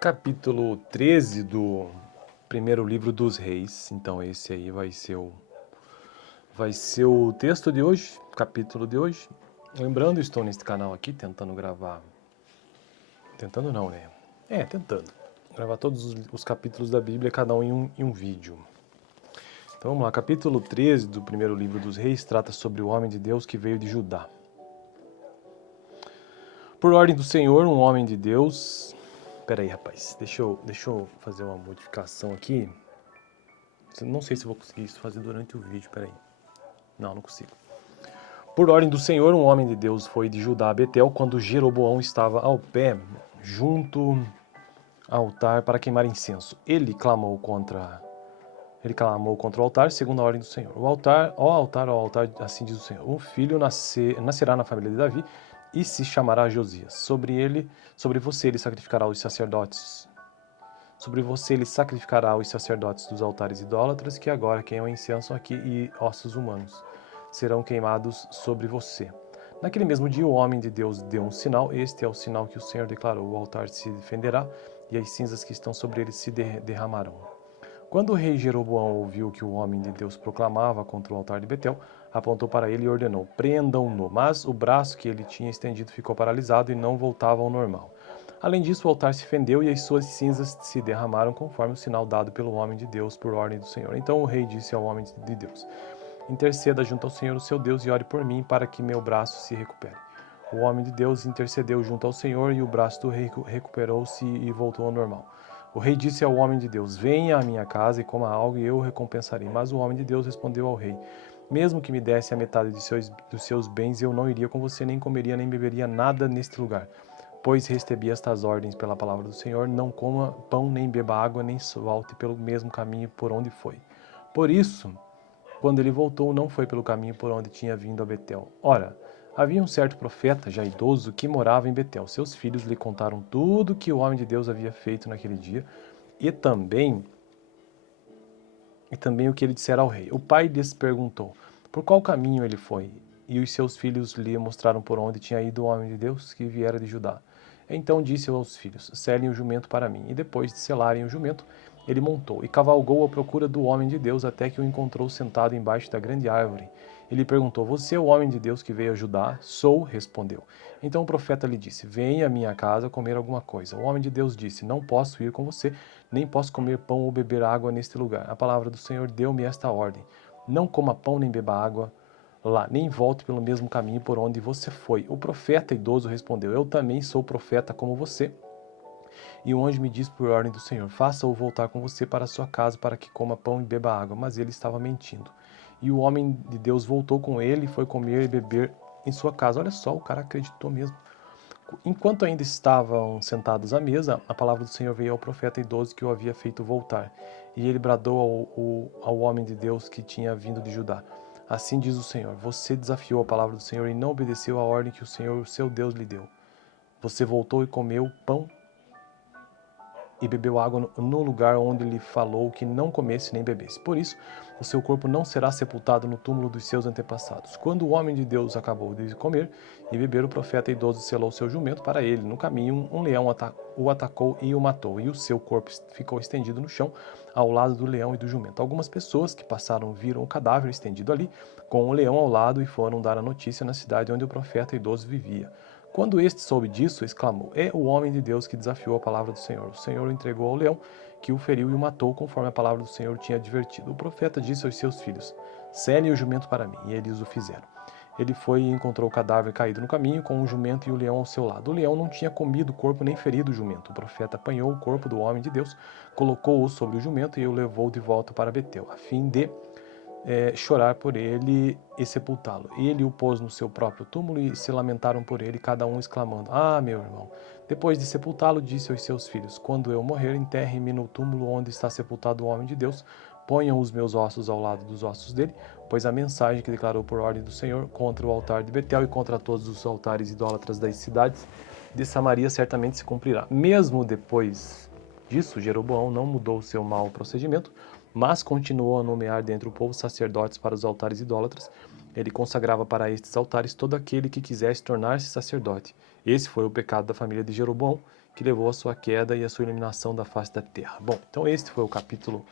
Capítulo 13 do primeiro livro dos Reis. Então esse aí vai ser o texto de hoje, capítulo de hoje. Lembrando, estou neste canal aqui tentando gravar. Tentando não, né? Tentando. Gravar todos os capítulos da Bíblia, cada um em um vídeo. Então vamos lá, capítulo 13 do primeiro livro dos Reis trata sobre o homem de Deus que veio de Judá. Por ordem do Senhor, um homem de Deus... Pera aí, rapaz, deixa eu fazer uma modificação aqui. Não sei se vou conseguir isso fazer durante o vídeo, peraí. Não consigo. Por ordem do Senhor, um homem de Deus foi de Judá a Betel quando Jeroboão estava ao pé, junto ao altar para queimar incenso. Ele clamou contra o altar, segundo a ordem do Senhor. Ó altar, assim diz o Senhor. Um filho nascerá na família de Davi e se chamará Josias. Sobre você ele sacrificará os sacerdotes. Sobre você ele sacrificará os sacerdotes dos altares idólatras que agora queimam incenso aqui e ossos humanos serão queimados sobre você. Naquele mesmo dia o homem de Deus deu um sinal, este é o sinal que o Senhor declarou, o altar se defenderá e as cinzas que estão sobre ele se derramarão. Quando o rei Jeroboão ouviu que o homem de Deus proclamava contra o altar de Betel, apontou para ele e ordenou, prendam-no, mas o braço que ele tinha estendido ficou paralisado e não voltava ao normal. Além disso, o altar se fendeu e as suas cinzas se derramaram conforme o sinal dado pelo homem de Deus por ordem do Senhor. Então o rei disse ao homem de Deus, interceda junto ao Senhor o seu Deus e ore por mim para que meu braço se recupere. O homem de Deus intercedeu junto ao Senhor e o braço do rei recuperou-se e voltou ao normal. O rei disse ao homem de Deus, venha à minha casa e coma algo e eu o recompensarei. Mas o homem de Deus respondeu ao rei, mesmo que me desse a metade dos seus bens, eu não iria com você, nem comeria nem beberia nada neste lugar. Pois recebi estas ordens pela palavra do Senhor, não coma pão, nem beba água, nem volte pelo mesmo caminho por onde foi. Por isso, quando ele voltou, não foi pelo caminho por onde tinha vindo a Betel. Ora, havia um certo profeta, já idoso, que morava em Betel. Seus filhos lhe contaram tudo que o homem de Deus havia feito naquele dia e também o que ele dissera ao rei. O pai lhes perguntou, por qual caminho ele foi? E os seus filhos lhe mostraram por onde tinha ido o homem de Deus que viera de Judá. Então disse aos filhos, selem o jumento para mim. E depois de selarem o jumento, ele montou e cavalgou à procura do homem de Deus até que o encontrou sentado embaixo da grande árvore. Ele perguntou, você é o homem de Deus que veio a Judá? Sou, respondeu. Então o profeta lhe disse, venha à minha casa comer alguma coisa. O homem de Deus disse, não posso ir com você, nem posso comer pão ou beber água neste lugar. A palavra do Senhor deu-me esta ordem, não coma pão nem beba água lá, nem volte pelo mesmo caminho por onde você foi. O profeta idoso respondeu, eu também sou profeta como você. E o anjo me disse por ordem do Senhor, faça-o voltar com você para a sua casa para que coma pão e beba água. Mas ele estava mentindo. E o homem de Deus voltou com ele e foi comer e beber em sua casa. Olha só, o cara acreditou mesmo. Enquanto ainda estavam sentados à mesa, a palavra do Senhor veio ao profeta idoso que o havia feito voltar. E ele bradou ao homem de Deus que tinha vindo de Judá. Assim diz o Senhor, você desafiou a palavra do Senhor e não obedeceu à ordem que o Senhor, seu Deus, lhe deu. Você voltou e comeu pão e bebeu água no lugar onde lhe falou que não comesse nem bebesse. Por isso, o seu corpo não será sepultado no túmulo dos seus antepassados. Quando o homem de Deus acabou de comer e beber, o profeta idoso selou seu jumento para ele. No caminho, um leão o atacou e o matou, e o seu corpo ficou estendido no chão, ao lado do leão e do jumento. Algumas pessoas que passaram viram o cadáver estendido ali, com o leão ao lado, e foram dar a notícia na cidade onde o profeta idoso vivia. Quando este soube disso, exclamou, é o homem de Deus que desafiou a palavra do Senhor. O Senhor o entregou ao leão, que o feriu e o matou, conforme a palavra do Senhor tinha advertido. O profeta disse aos seus filhos, selem o jumento para mim, e eles o fizeram. Ele foi e encontrou o cadáver caído no caminho, com o jumento e o leão ao seu lado. O leão não tinha comido o corpo nem ferido o jumento. O profeta apanhou o corpo do homem de Deus, colocou-o sobre o jumento e o levou de volta para Betel, a fim de chorar por ele e sepultá-lo. Ele o pôs no seu próprio túmulo e se lamentaram por ele, cada um exclamando, ah, meu irmão. Depois de sepultá-lo, disse aos seus filhos, quando eu morrer, enterrem-me no túmulo onde está sepultado o homem de Deus, ponham os meus ossos ao lado dos ossos dele, pois a mensagem que declarou por ordem do Senhor contra o altar de Betel e contra todos os altares idólatras das cidades de Samaria certamente se cumprirá. Mesmo depois disso, Jeroboão não mudou o seu mau procedimento, mas continuou a nomear dentre o povo sacerdotes para os altares idólatras. Ele consagrava para estes altares todo aquele que quisesse tornar-se sacerdote. Esse foi o pecado da família de Jeroboão, que levou a sua queda e a sua eliminação da face da terra. Bom, então este foi o capítulo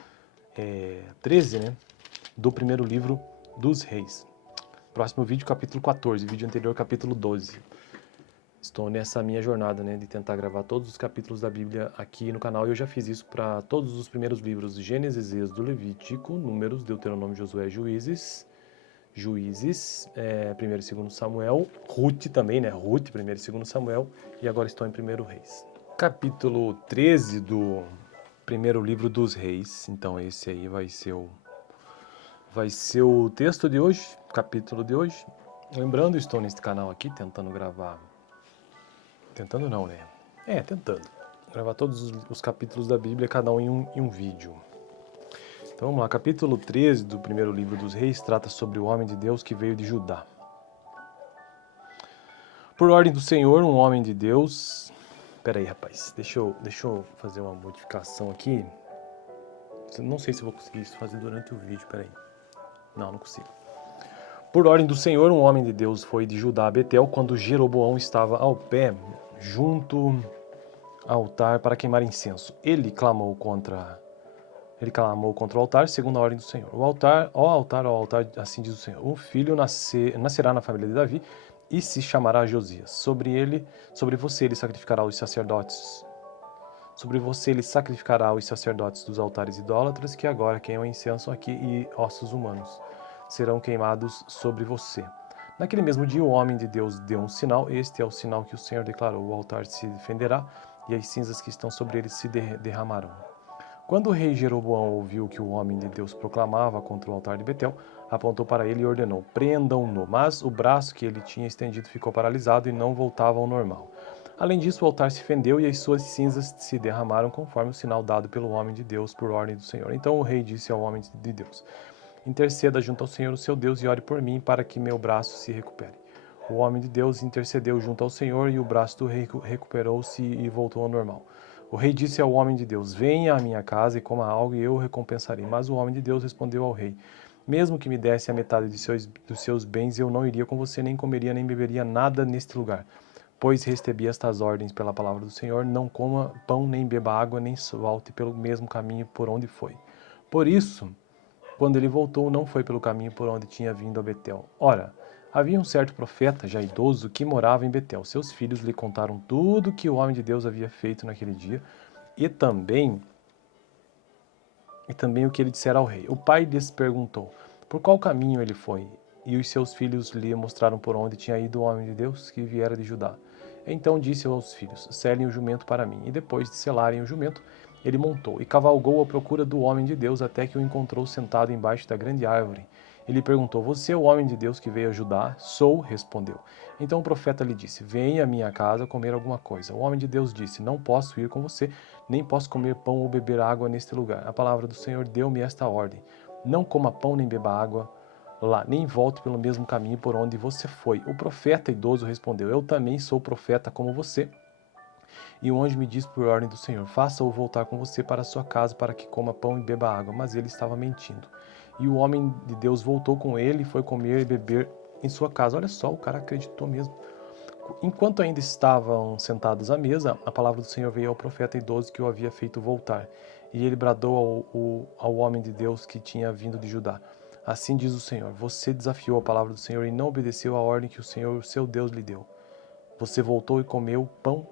13, né, do primeiro livro dos Reis. Próximo vídeo, capítulo 14, vídeo anterior, capítulo 12. Estou nessa minha jornada, né, de tentar gravar todos os capítulos da Bíblia aqui no canal, e eu já fiz isso para todos os primeiros livros: Gênesis, Êxodo, Levítico, Números, Deuteronômio, Josué, Juízes, 1º e 2º Samuel, Ruth também, né, Ruth, 1º e 2º Samuel, e agora estou em 1º Reis. Capítulo 13 do primeiro livro dos Reis, então esse aí vai ser o texto de hoje, capítulo de hoje. Lembrando, estou neste canal aqui tentando gravar. Tentando não, né? Tentando. Gravar todos os capítulos da Bíblia, cada um em um vídeo. Então vamos lá, capítulo 13 do primeiro livro dos Reis trata sobre o homem de Deus que veio de Judá. Por ordem do Senhor, um homem de Deus... Pera aí, rapaz, deixa eu fazer uma modificação aqui. Não sei se eu vou conseguir isso fazer durante o vídeo, pera aí. Não consigo. Por ordem do Senhor, um homem de Deus foi de Judá a Betel quando Jeroboão estava ao pé, junto ao altar para queimar incenso. Ele clamou contra o altar, segundo a ordem do Senhor. Ó altar, assim diz o Senhor. Um filho nascerá na família de Davi e se chamará Josias. Sobre você ele sacrificará os sacerdotes. Sobre você ele sacrificará os sacerdotes dos altares idólatras que agora queimam incenso aqui, e ossos humanos serão queimados sobre você. Naquele mesmo dia o homem de Deus deu um sinal. Este é o sinal que o Senhor declarou: o altar se defenderá e as cinzas que estão sobre ele se derramarão. Quando o rei Jeroboão ouviu que o homem de Deus proclamava contra o altar de Betel, apontou para ele e ordenou: prendam-no. Mas o braço que ele tinha estendido ficou paralisado e não voltava ao normal. Além disso, o altar se fendeu e as suas cinzas se derramaram conforme o sinal dado pelo homem de Deus por ordem do Senhor. Então o rei disse ao homem de Deus: interceda junto ao Senhor, o seu Deus, e ore por mim para que meu braço se recupere. O homem de Deus intercedeu junto ao Senhor e o braço do rei recuperou-se e voltou ao normal. O rei disse ao homem de Deus: venha à minha casa e coma algo e eu o recompensarei. Mas o homem de Deus respondeu ao rei: mesmo que me desse a metade dos seus bens, eu não iria com você, nem comeria nem beberia nada neste lugar. Pois recebi estas ordens pela palavra do Senhor: não coma pão, nem beba água, nem volte pelo mesmo caminho por onde foi. Por isso, quando ele voltou, não foi pelo caminho por onde tinha vindo a Betel. Ora, havia um certo profeta, já idoso, que morava em Betel. Seus filhos lhe contaram tudo que o homem de Deus havia feito naquele dia e também o que ele dissera ao rei. O pai lhes perguntou por qual caminho ele foi, e os seus filhos lhe mostraram por onde tinha ido o homem de Deus que viera de Judá. Então disse aos filhos: selem o jumento para mim. E depois de selarem o jumento, ele montou e cavalgou à procura do homem de Deus até que o encontrou sentado embaixo da grande árvore. Ele perguntou: você é o homem de Deus que veio ajudar? Sou, respondeu. Então o profeta lhe disse: venha à minha casa comer alguma coisa. O homem de Deus disse: não posso ir com você, nem posso comer pão ou beber água neste lugar. A palavra do Senhor deu-me esta ordem: não coma pão nem beba água lá, nem volte pelo mesmo caminho por onde você foi. O profeta idoso respondeu: eu também sou profeta como você. E o anjo me disse por ordem do Senhor: faça-o voltar com você para a sua casa para que coma pão e beba água. Mas ele estava mentindo. E o homem de Deus voltou com ele e foi comer e beber em sua casa. Olha só, o cara acreditou mesmo. Enquanto ainda estavam sentados à mesa, a palavra do Senhor veio ao profeta idoso que o havia feito voltar. E ele bradou ao homem de Deus que tinha vindo de Judá: assim diz o Senhor: você desafiou a palavra do Senhor e não obedeceu à ordem que o Senhor, seu Deus, lhe deu. Você voltou e comeu pão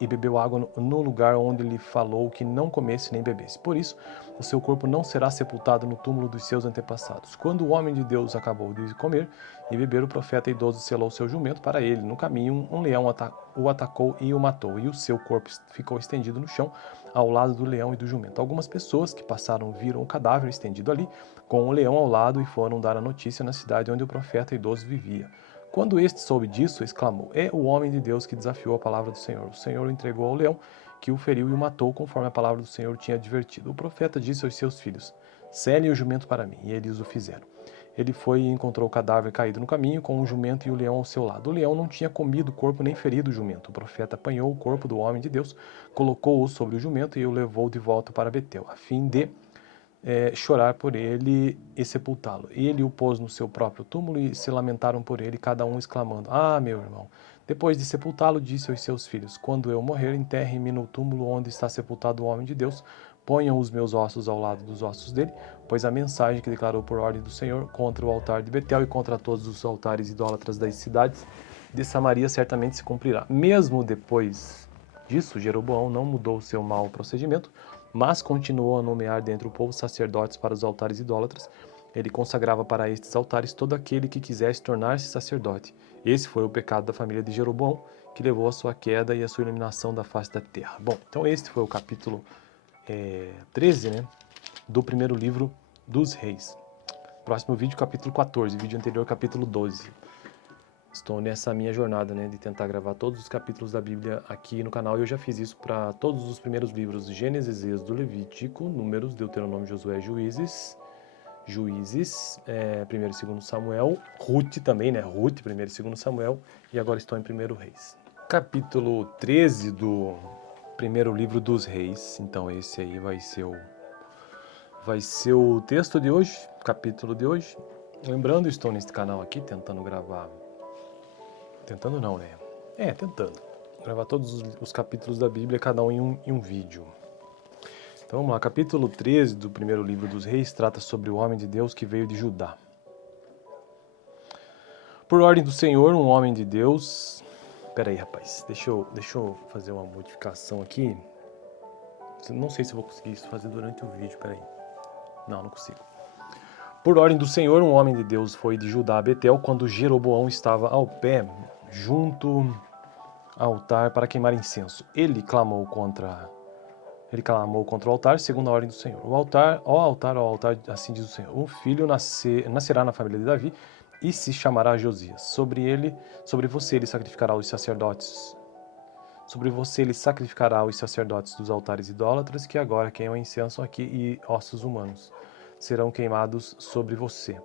e bebeu água no lugar onde lhe falou que não comesse nem bebesse. Por isso, o seu corpo não será sepultado no túmulo dos seus antepassados. Quando o homem de Deus acabou de comer e beber, o profeta idoso selou seu jumento para ele. No caminho, um leão o atacou e o matou, e o seu corpo ficou estendido no chão, ao lado do leão e do jumento. Algumas pessoas que passaram viram o cadáver estendido ali, com o leão ao lado, e foram dar a notícia na cidade onde o profeta idoso vivia. Quando este soube disso, exclamou: é o homem de Deus que desafiou a palavra do Senhor. O Senhor o entregou ao leão, que o feriu e o matou, conforme a palavra do Senhor tinha advertido. O profeta disse aos seus filhos: selem o jumento para mim. E eles o fizeram. Ele foi e encontrou o cadáver caído no caminho, com o jumento e o leão ao seu lado. O leão não tinha comido o corpo nem ferido o jumento. O profeta apanhou o corpo do homem de Deus, colocou-o sobre o jumento e o levou de volta para Betel, a fim de chorar por ele e sepultá-lo. Ele o pôs no seu próprio túmulo e se lamentaram por ele, cada um exclamando: ah, meu irmão, Depois de sepultá-lo, disse aos seus filhos: quando eu morrer, enterrem-me no túmulo onde está sepultado o homem de Deus. Ponham os meus ossos ao lado dos ossos dele, pois a mensagem que declarou por ordem do Senhor contra o altar de Betel e contra todos os altares idólatras das cidades de Samaria certamente se cumprirá. Mesmo depois disso, Jeroboão não mudou seu mau procedimento, mas continuou a nomear dentre o povo sacerdotes para os altares idólatras. Ele consagrava para estes altares todo aquele que quisesse tornar-se sacerdote. Esse foi o pecado da família de Jeroboão, que levou à sua queda e à sua eliminação da face da terra. Bom, então este foi o capítulo 13, né, do primeiro livro dos Reis. Próximo vídeo, capítulo 14, vídeo anterior, capítulo 12. Estou nessa minha jornada, né, de tentar gravar todos os capítulos da Bíblia aqui no canal, e eu já fiz isso para todos os primeiros livros: Gênesis, Êxodo, Levítico, Números, Deuteronômio, Josué, Juízes, 1º e 2º Samuel, Ruth também, né, Ruth, 1º e 2º Samuel, e agora estou em 1º Reis. Capítulo 13 do primeiro livro dos Reis, então esse aí vai ser o texto de hoje, capítulo de hoje. Lembrando, estou neste canal aqui tentando gravar, tentando gravar todos os capítulos da Bíblia, cada um em um vídeo. Então vamos lá, capítulo 13 do primeiro livro dos Reis trata sobre o homem de Deus que veio de Judá. Por ordem do Senhor, um homem de Deus... Pera aí, rapaz, deixa eu fazer uma modificação aqui. Não sei se eu vou conseguir isso fazer durante o vídeo, pera aí. Não consigo. Por ordem do Senhor, um homem de Deus foi de Judá a Betel quando Jeroboão estava ao pé, junto ao altar para queimar incenso. Ele clamou contra o altar, segundo a ordem do Senhor. Ó altar, assim diz o Senhor. Um filho nascerá na família de Davi e se chamará Josias. Sobre você ele sacrificará os sacerdotes. Sobre você ele sacrificará os sacerdotes dos altares idólatras que agora queimam incenso aqui, e ossos humanos serão queimados sobre você.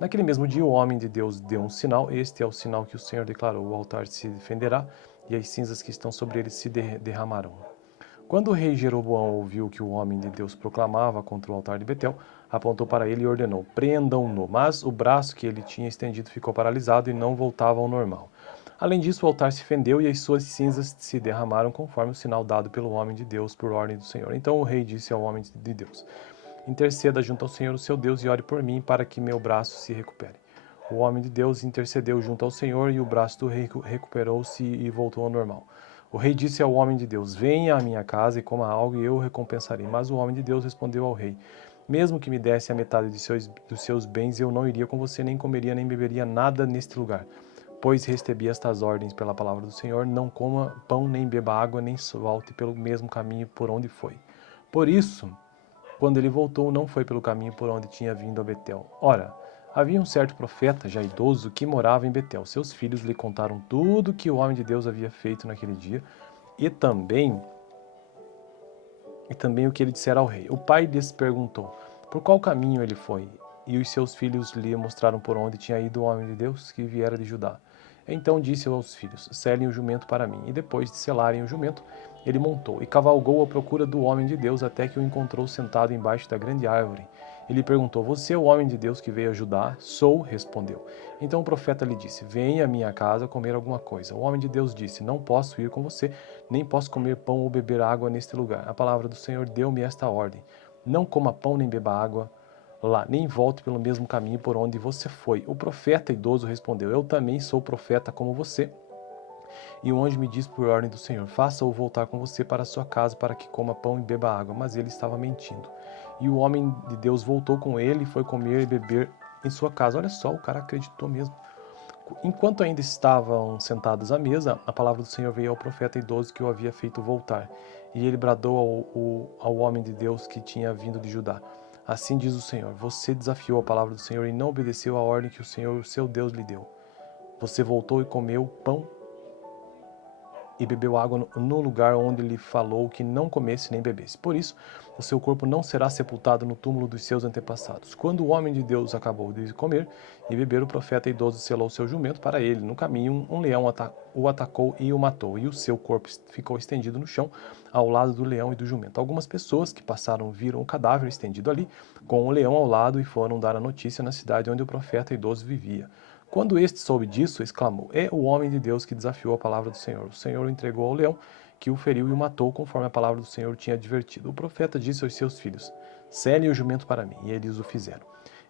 Naquele mesmo dia o homem de Deus deu um sinal. Este é o sinal que o Senhor declarou: o altar se defenderá e as cinzas que estão sobre ele se derramarão. Quando o rei Jeroboão ouviu que o homem de Deus proclamava contra o altar de Betel, apontou para ele e ordenou: prendam-no. Mas o braço que ele tinha estendido ficou paralisado e não voltava ao normal. Além disso, o altar se fendeu e as suas cinzas se derramaram conforme o sinal dado pelo homem de Deus por ordem do Senhor. Então o rei disse ao homem de Deus: interceda junto ao Senhor, o seu Deus, e ore por mim para que meu braço se recupere. O homem de Deus intercedeu junto ao Senhor e o braço do rei recuperou-se e voltou ao normal. O rei disse ao homem de Deus: venha à minha casa e coma algo e eu o recompensarei. Mas o homem de Deus respondeu ao rei: mesmo que me desse a metade dos seus bens, eu não iria com você, nem comeria nem beberia nada neste lugar. Pois recebi estas ordens pela palavra do Senhor: não coma pão, nem beba água, nem volte pelo mesmo caminho por onde foi. Por isso, quando ele voltou, não foi pelo caminho por onde tinha vindo a Betel. Ora, havia um certo profeta, já idoso, que morava em Betel. Seus filhos lhe contaram tudo que o homem de Deus havia feito naquele dia e também o que ele dissera ao rei. O pai lhes perguntou por qual caminho ele foi, e os seus filhos lhe mostraram por onde tinha ido o homem de Deus que viera de Judá. Então disse aos filhos: selem o jumento para mim. E depois de selarem o jumento, ele montou e cavalgou à procura do homem de Deus até que o encontrou sentado embaixo da grande árvore. Ele perguntou: você é o homem de Deus que veio ajudar? Sou, respondeu. Então o profeta lhe disse: venha à minha casa comer alguma coisa. O homem de Deus disse: não posso ir com você, nem posso comer pão ou beber água neste lugar. A palavra do Senhor deu-me esta ordem: não coma pão nem beba água lá, nem volte pelo mesmo caminho por onde você foi. O profeta idoso respondeu: eu também sou profeta como você. E o anjo me disse por ordem do Senhor: faça-o voltar com você para a sua casa para que coma pão e beba água. Mas ele estava mentindo. E o homem de Deus voltou com ele e foi comer e beber em sua casa. Olha só, o cara acreditou mesmo. Enquanto ainda estavam sentados à mesa, a palavra do Senhor veio ao profeta idoso que o havia feito voltar. E ele bradou ao homem de Deus que tinha vindo de Judá: assim diz o Senhor: você desafiou a palavra do Senhor e não obedeceu a ordem que o Senhor, seu Deus, lhe deu. Você voltou e comeu pão e bebeu água no lugar onde lhe falou que não comesse nem bebesse. Por isso, o seu corpo não será sepultado no túmulo dos seus antepassados. Quando o homem de Deus acabou de comer e beber, o profeta idoso selou seu jumento para ele. No caminho, um leão o atacou e o matou, e o seu corpo ficou estendido no chão, ao lado do leão e do jumento. Algumas pessoas que passaram viram o cadáver estendido ali, com o leão ao lado, e foram dar a notícia na cidade onde o profeta idoso vivia. Quando este soube disso, exclamou: é o homem de Deus que desafiou a palavra do Senhor. O Senhor o entregou ao leão, que o feriu e o matou, conforme a palavra do Senhor tinha advertido. O profeta disse aos seus filhos: selem o jumento para mim. E eles o fizeram.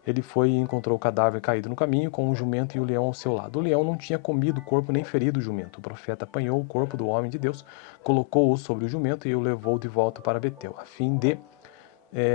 Ele foi e encontrou o cadáver caído no caminho, com o jumento e o leão ao seu lado. O leão não tinha comido o corpo nem ferido o jumento. O profeta apanhou o corpo do homem de Deus, colocou-o sobre o jumento e o levou de volta para Betel, a fim de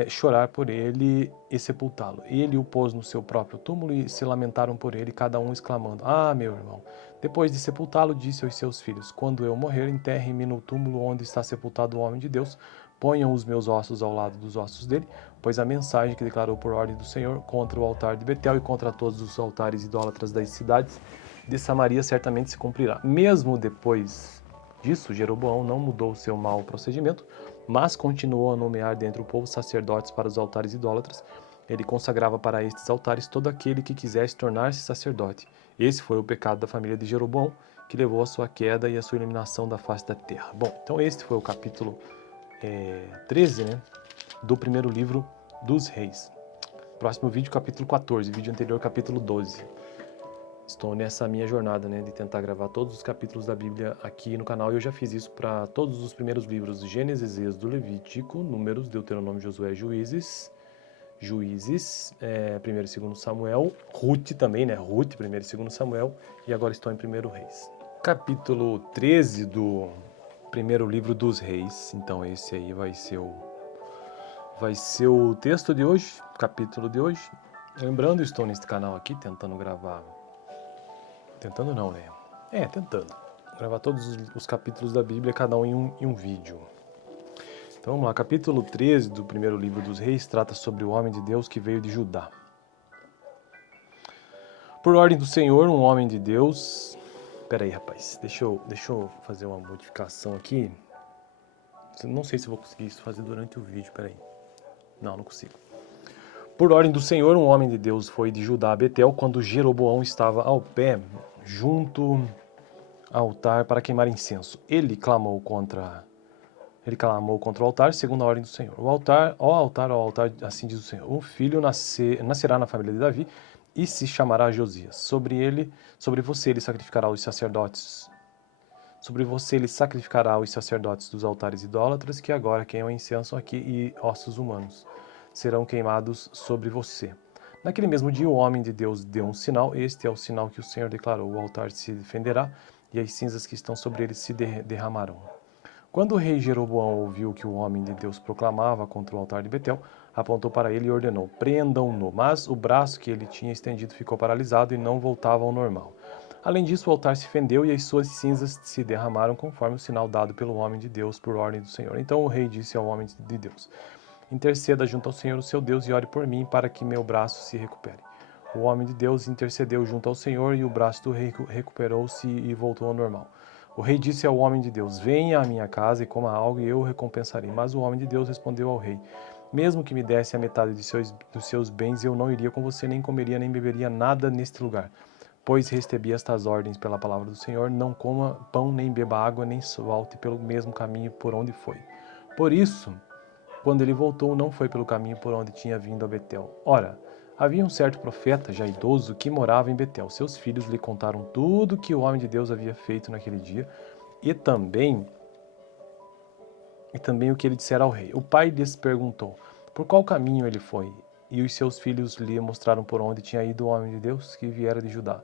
chorar por ele e sepultá-lo. Ele o pôs no seu próprio túmulo e se lamentaram por ele, cada um exclamando: ah, meu irmão. Depois de sepultá-lo, disse aos seus filhos: quando eu morrer, enterrem-me no túmulo onde está sepultado o homem de Deus. Ponham os meus ossos ao lado dos ossos dele, pois a mensagem que declarou por ordem do Senhor contra o altar de Betel e contra todos os altares idólatras das cidades de Samaria certamente se cumprirá. Mesmo depois disso, Jeroboão não mudou seu mau procedimento, mas continuou a nomear dentre o povo sacerdotes para os altares idólatras. Ele consagrava para estes altares todo aquele que quisesse tornar-se sacerdote. Esse foi o pecado da família de Jeroboão, que levou à sua queda e à sua eliminação da face da terra. Bom, então este foi o capítulo 13, né, do primeiro livro dos Reis. Próximo vídeo, capítulo 14, vídeo anterior, capítulo 12. Estou nessa minha jornada, né, de tentar gravar todos os capítulos da Bíblia aqui no canal, e eu já fiz isso para todos os primeiros livros: Gênesis, Êxodo, Levítico, Números, Deuteronômio, Josué, Juízes, 1º e 2º Samuel, Ruth também, né, Ruth, 1º e 2º Samuel, e agora estou em 1º Reis. Capítulo 13 do primeiro livro dos Reis. Então esse aí vai ser o texto de hoje, capítulo de hoje. Lembrando, estou neste canal aqui tentando gravar, tentando gravar todos os capítulos da Bíblia, cada um em um vídeo. Então vamos lá, capítulo 13 do primeiro livro dos Reis trata sobre o homem de Deus que veio de Judá. Por ordem do Senhor, um homem de Deus... Pera aí, rapaz, deixa eu fazer uma modificação aqui. Não sei se vou conseguir isso fazer durante o vídeo, pera aí. Não consigo. Por ordem do Senhor, um homem de Deus foi de Judá a Betel quando Jeroboão estava ao pé, junto ao altar para queimar incenso. Ele clamou contra o altar, segundo a ordem do Senhor. Ó altar, assim diz o Senhor: um filho nascerá na família de Davi e se chamará Josias. Sobre você ele sacrificará os sacerdotes. Sobre você ele sacrificará os sacerdotes dos altares idólatras que agora queimam incenso aqui, e ossos humanos serão queimados sobre você. Naquele mesmo dia o homem de Deus deu um sinal. Este é o sinal que o Senhor declarou: o altar se defenderá e as cinzas que estão sobre ele se derramarão. Quando o rei Jeroboão ouviu que o homem de Deus proclamava contra o altar de Betel, apontou para ele e ordenou: prendam-no. Mas o braço que ele tinha estendido ficou paralisado e não voltava ao normal. Além disso, o altar se fendeu e as suas cinzas se derramaram conforme o sinal dado pelo homem de Deus por ordem do Senhor. Então o rei disse ao homem de Deus: interceda junto ao Senhor, o seu Deus, e ore por mim para que meu braço se recupere. O homem de Deus intercedeu junto ao Senhor e o braço do rei recuperou-se e voltou ao normal. O rei disse ao homem de Deus: venha à minha casa e coma algo e eu o recompensarei. Mas o homem de Deus respondeu ao rei: mesmo que me desse a metade dos seus bens, eu não iria com você, nem comeria nem beberia nada neste lugar. Pois recebi estas ordens pela palavra do Senhor: não coma pão, nem beba água, nem volte pelo mesmo caminho por onde foi. Por isso, quando ele voltou, não foi pelo caminho por onde tinha vindo a Betel. Ora, havia um certo profeta, já idoso, que morava em Betel. Seus filhos lhe contaram tudo que o homem de Deus havia feito naquele dia e também o que ele dissera ao rei. O pai lhes perguntou por qual caminho ele foi, e os seus filhos lhe mostraram por onde tinha ido o homem de Deus que viera de Judá.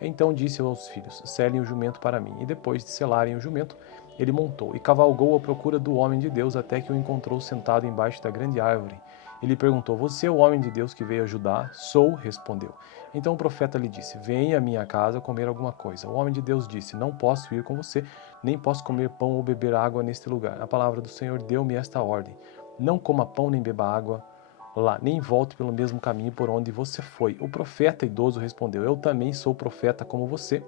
Então disse aos filhos: selem o jumento para mim. E depois de selarem o jumento, ele montou e cavalgou à procura do homem de Deus até que o encontrou sentado embaixo da grande árvore. Ele perguntou: você é o homem de Deus que veio a Judá? Sou, respondeu. Então o profeta lhe disse: venha à minha casa comer alguma coisa. O homem de Deus disse: não posso ir com você, nem posso comer pão ou beber água neste lugar. A palavra do Senhor deu-me esta ordem: não coma pão nem beba água lá, nem volte pelo mesmo caminho por onde você foi. O profeta idoso respondeu: eu também sou profeta como você.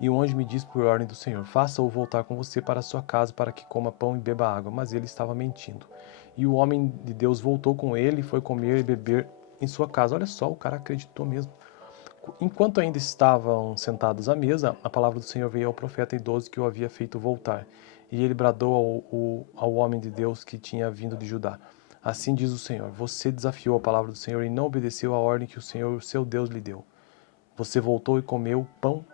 E o anjo me disse por ordem do Senhor: faça-o voltar com você para a sua casa para que coma pão e beba água. Mas ele estava mentindo. E o homem de Deus voltou com ele e foi comer e beber em sua casa. Olha só, o cara acreditou mesmo. Enquanto ainda estavam sentados à mesa, a palavra do Senhor veio ao profeta idoso que o havia feito voltar. E ele bradou ao homem de Deus que tinha vindo de Judá: assim diz o Senhor: você desafiou a palavra do Senhor e não obedeceu à ordem que o Senhor, seu Deus, lhe deu. Você voltou e comeu pão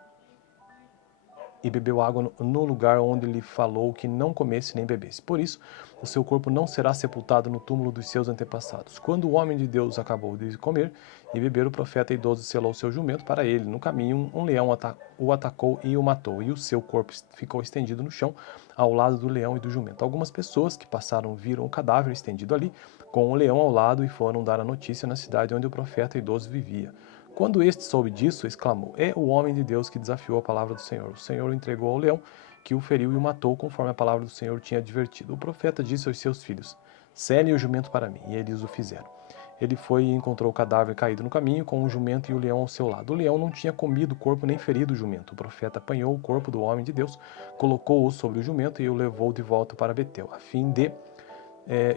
e bebeu água no lugar onde lhe falou que não comesse nem bebesse. Por isso, o seu corpo não será sepultado no túmulo dos seus antepassados. Quando o homem de Deus acabou de comer e beber, o profeta idoso selou seu jumento para ele. No caminho, um leão o atacou e o matou, e o seu corpo ficou estendido no chão, ao lado do leão e do jumento. Algumas pessoas que passaram viram o cadáver estendido ali, com o leão ao lado, e foram dar a notícia na cidade onde o profeta idoso vivia. Quando este soube disso, exclamou: É o homem de Deus que desafiou a palavra do Senhor. O Senhor o entregou ao leão, que o feriu e o matou, conforme a palavra do Senhor tinha advertido. O profeta disse aos seus filhos: Selem o jumento para mim. E eles o fizeram. Ele foi e encontrou o cadáver caído no caminho, com o jumento e o leão ao seu lado. O leão não tinha comido o corpo nem ferido o jumento. O profeta apanhou o corpo do homem de Deus, colocou-o sobre o jumento e o levou de volta para Betel, a fim de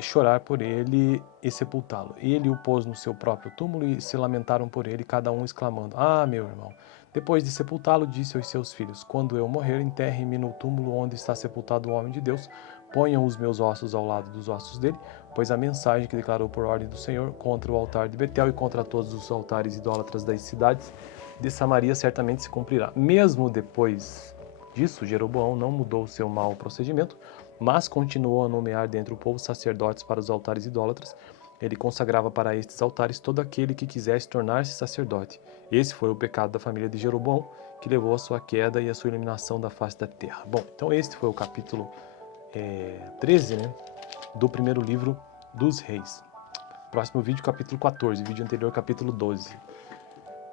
chorar por ele e sepultá-lo. Ele o pôs no seu próprio túmulo e se lamentaram por ele, cada um exclamando: Ah, meu irmão! Depois de sepultá-lo, disse aos seus filhos: Quando eu morrer, enterrem-me no túmulo onde está sepultado o homem de Deus. Ponham os meus ossos ao lado dos ossos dele, pois a mensagem que declarou por ordem do Senhor contra o altar de Betel e contra todos os altares idólatras das cidades de Samaria certamente se cumprirá. Mesmo depois disso, Jeroboão não mudou seu mau procedimento, mas continuou a nomear dentre o povo sacerdotes para os altares idólatras. Ele consagrava para estes altares todo aquele que quisesse tornar-se sacerdote. Esse foi o pecado da família de Jeroboão, que levou à sua queda e à sua eliminação da face da terra. Bom, então este foi o capítulo 13, né, do primeiro livro dos reis. Próximo vídeo, capítulo 14, vídeo anterior, capítulo 12.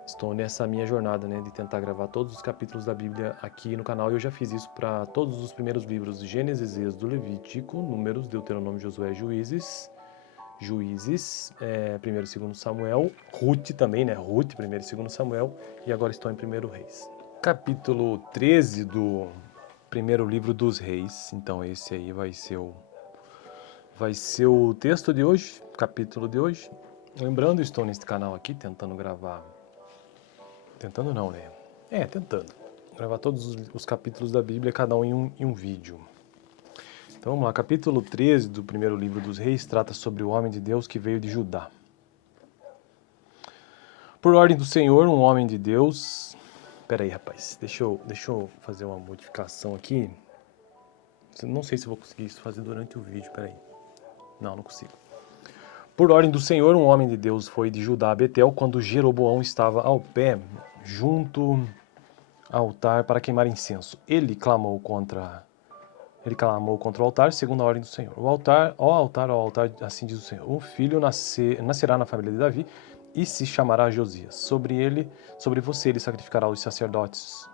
Estou nessa minha jornada, né, de tentar gravar todos os capítulos da Bíblia aqui no canal. Eu já fiz isso para todos os primeiros livros: Gênesis, Êxodo, Levítico, Números, Deuteronômio, Josué, Juízes, 1º e 2º Samuel, Ruth também, né, Ruth, 1º e 2º Samuel, e agora estou em 1º Reis. Capítulo 13 do primeiro livro dos reis. Então esse aí vai ser o texto de hoje, capítulo de hoje. Lembrando, estou neste canal aqui tentando gravar. Tentando não, né? Tentando. Gravar todos os capítulos da Bíblia, cada um em um vídeo. Então vamos lá, capítulo 13 do primeiro livro dos reis trata sobre o homem de Deus que veio de Judá. Por ordem do Senhor, um homem de Deus... Pera aí, rapaz, deixa eu fazer uma modificação aqui. Não sei se vou conseguir isso fazer durante o vídeo, pera aí. Não consigo. Por ordem do Senhor, um homem de Deus foi de Judá a Betel quando Jeroboão estava ao pé, junto ao altar para queimar incenso. Ele clamou contra o altar, segundo a ordem do Senhor. Ó altar, assim diz o Senhor. Um filho nascerá na família de Davi e se chamará Josias. Sobre você ele sacrificará os sacerdotes.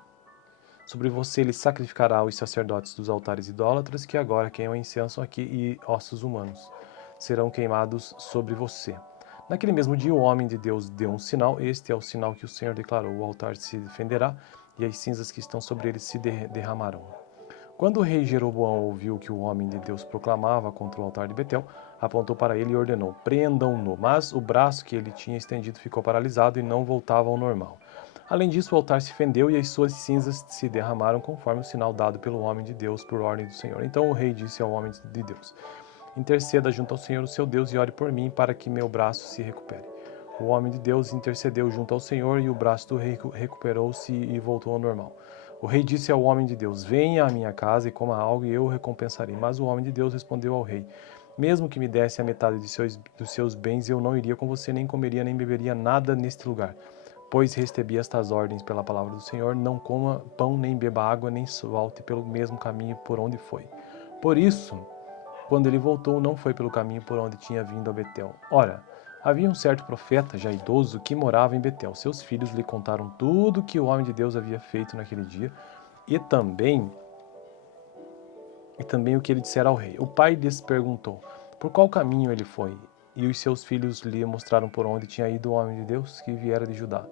Sobre você ele sacrificará os sacerdotes dos altares idólatras que agora queimam incenso aqui, e ossos humanos serão queimados sobre você. Naquele mesmo dia, o homem de Deus deu um sinal. Este é o sinal que o Senhor declarou: o altar se defenderá e as cinzas que estão sobre ele se derramarão. Quando o rei Jeroboão ouviu que o homem de Deus proclamava contra o altar de Betel, apontou para ele e ordenou: prendam-no. Mas o braço que ele tinha estendido ficou paralisado e não voltava ao normal. Além disso, o altar se fendeu e as suas cinzas se derramaram conforme o sinal dado pelo homem de Deus por ordem do Senhor. Então o rei disse ao homem de Deus: interceda junto ao Senhor, o seu Deus, e ore por mim para que meu braço se recupere. O homem de Deus intercedeu junto ao Senhor e o braço do rei recuperou-se e voltou ao normal. O rei disse ao homem de Deus: venha à minha casa e coma algo e eu o recompensarei. Mas o homem de Deus respondeu ao rei: mesmo que me desse a metade dos seus bens, eu não iria com você, nem comeria nem beberia nada neste lugar. Pois recebi estas ordens pela palavra do Senhor: não coma pão, nem beba água, nem volte pelo mesmo caminho por onde foi. Por isso, quando ele voltou, não foi pelo caminho por onde tinha vindo a Betel. Ora, havia um certo profeta, já idoso, que morava em Betel. Seus filhos lhe contaram tudo que o homem de Deus havia feito naquele dia e também o que ele dissera ao rei. O pai lhes perguntou por qual caminho ele foi, e os seus filhos lhe mostraram por onde tinha ido o homem de Deus que viera de Judá.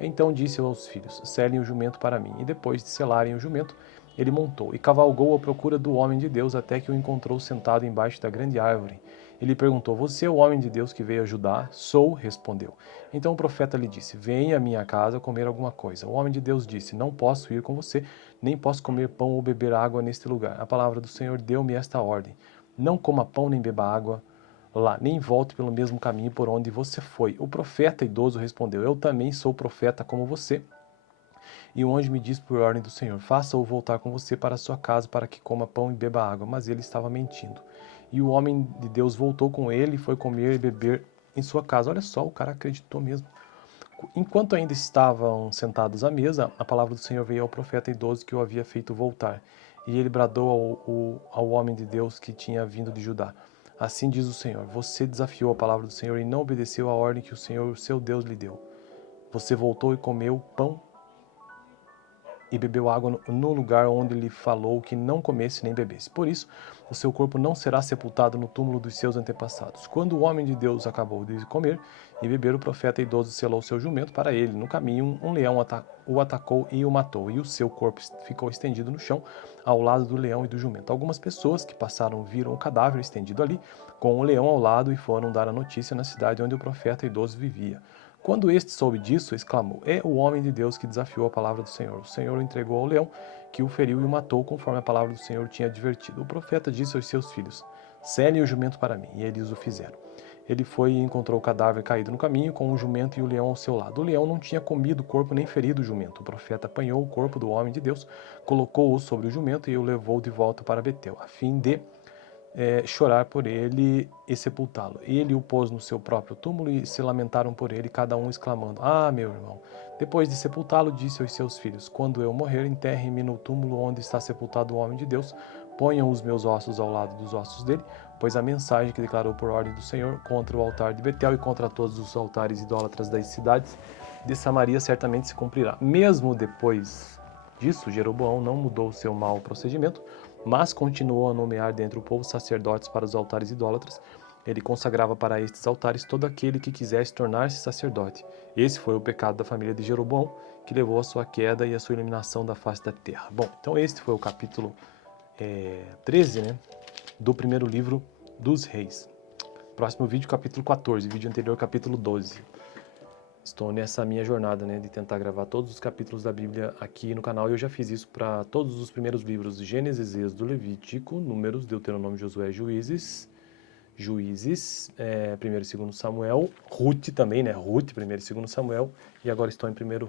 Então disse aos filhos: selem o jumento para mim. E depois de selarem o jumento, ele montou e cavalgou à procura do homem de Deus até que o encontrou sentado embaixo da grande árvore. Ele perguntou: você é o homem de Deus que veio ajudar? Sou, respondeu. Então o profeta lhe disse: venha à minha casa comer alguma coisa. O homem de Deus disse: não posso ir com você, nem posso comer pão ou beber água neste lugar. A palavra do Senhor deu-me esta ordem: não coma pão nem beba água, lá, nem volte pelo mesmo caminho por onde você foi. O profeta idoso respondeu: Eu também sou profeta como você. E o anjo me disse por ordem do Senhor: Faça-o voltar com você para a sua casa, para que coma pão e beba água. Mas ele estava mentindo. E o homem de Deus voltou com ele e foi comer e beber em sua casa. Olha só, o cara acreditou mesmo. Enquanto ainda estavam sentados à mesa, a palavra do Senhor veio ao profeta idoso que o havia feito voltar. E ele bradou ao homem de Deus que tinha vindo de Judá: Assim diz o Senhor: Você desafiou a palavra do Senhor e não obedeceu à ordem que o Senhor, seu Deus, lhe deu. Você voltou e comeu pão e bebeu água no lugar onde lhe falou que não comesse nem bebesse. Por isso, o seu corpo não será sepultado no túmulo dos seus antepassados. Quando o homem de Deus acabou de comer e beber, o profeta idoso selou seu jumento para ele. No caminho, um leão o atacou e o matou, e o seu corpo ficou estendido no chão, ao lado do leão e do jumento. Algumas pessoas que passaram viram o cadáver estendido ali, com o leão ao lado, e foram dar a notícia na cidade onde o profeta idoso vivia. Quando este soube disso, exclamou: É o homem de Deus que desafiou a palavra do Senhor. O Senhor o entregou ao leão, que o feriu e o matou, conforme a palavra do Senhor tinha advertido. O profeta disse aos seus filhos: Selem o jumento para mim. E eles o fizeram. Ele foi e encontrou o cadáver caído no caminho, com o jumento e o leão ao seu lado. O leão não tinha comido o corpo nem ferido o jumento. O profeta apanhou o corpo do homem de Deus, colocou-o sobre o jumento e o levou de volta para Betel, a fim de chorar por ele e sepultá-lo. Ele o pôs no seu próprio túmulo e se lamentaram por ele, cada um exclamando: Ah, meu irmão! Depois de sepultá-lo, disse aos seus filhos: Quando eu morrer, enterrem-me no túmulo onde está sepultado o homem de Deus. Ponham os meus ossos ao lado dos ossos dele, pois a mensagem que declarou por ordem do Senhor contra o altar de Betel e contra todos os altares idólatras das cidades de Samaria certamente se cumprirá. Mesmo depois disso, Jeroboão não mudou seu mau procedimento, mas continuou a nomear dentre o povo sacerdotes para os altares idólatras. Ele consagrava para estes altares todo aquele que quisesse tornar-se sacerdote. Esse foi o pecado da família de Jeroboão, que levou à sua queda e à sua eliminação da face da terra. Bom, então este foi o capítulo 13, né, do primeiro livro dos reis. Próximo vídeo, capítulo 14, vídeo anterior, capítulo 12. Estou nessa minha jornada, né, de tentar gravar todos os capítulos da Bíblia aqui no canal, e eu já fiz isso para todos os primeiros livros: Gênesis, Êxodo, Levítico, Números, Deuteronômio, Josué, Juízes, 1º e 2º Samuel, Ruth também, né, Ruth, 1º e 2º Samuel, e agora estou em 1º